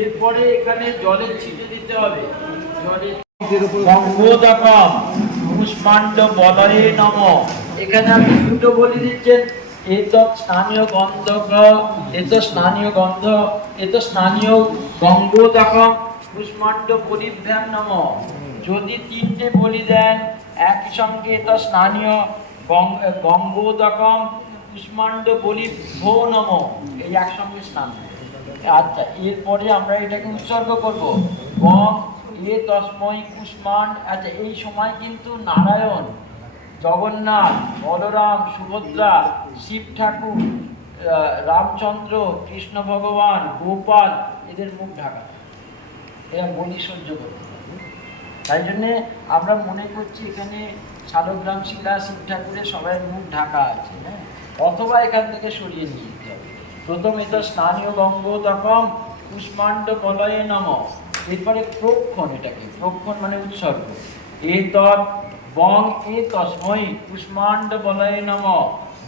এরপরে এখানে জলের ছিটে দিতে হবে। জলের বলয়ে নম। এখানে আপনি দুটো দিচ্ছেন। এত স্নানীয় গন্ধক, এত স্নানীয় গন্ধ, এত স্নানীয় গঙ্গোদকম পুষ্পাণ্ড বলিভ্যাম নম। যদি তিনটে বলি দেন, একই সঙ্গে এত স্নানীয় গঙ্গোদকম কুষ্মাণ্ড বলি ভো নম, এই একসঙ্গে স্নান। আচ্ছা এরপরে আমরা এটাকে উৎসর্গ করব। গম, এ তসময় কুষ্মাণ্ড আচ্ছা এই সময় কিন্তু নারায়ণ, জগন্নাথ, বলরাম, সুভদ্রা, শিব ঠাকুর রামচন্দ্র, কৃষ্ণ ভগবান, গোপাল, এদের মুখ ঢাকা। এরা বলি সহ্য করতে তাই জন্যে আমরা মনে করছি এখানে শালগ্রাম শিলা, শিব ঠাকুরের সবাই মুখ ঢাকা আছে। অথবা এখান থেকে সরিয়ে নিয়ে যেতে হবে। প্রথম এটা স্থানীয় গঙ্গ তখন কুষ্মাণ্ড কলয়ে নম। এরপরে প্রক্ষণ এটাকে, প্রক্ষণ মানে উৎসর্গ। এ তৎ বং এ তস্ময়ী কুষ্মাণ্ড বলয়ে নম।